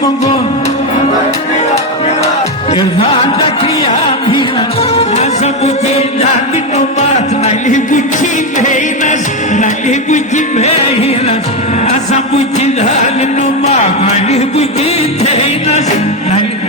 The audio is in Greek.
μογκό. Εδώ τα κρύα πήραν, να ζαμπουκίνα την ομάδα, να λείπει κυμαίνας, να λείπει κυμαίνας, να ζαμπουκίνα την ομάδα, να λείπει κυμαίνας, να λείπει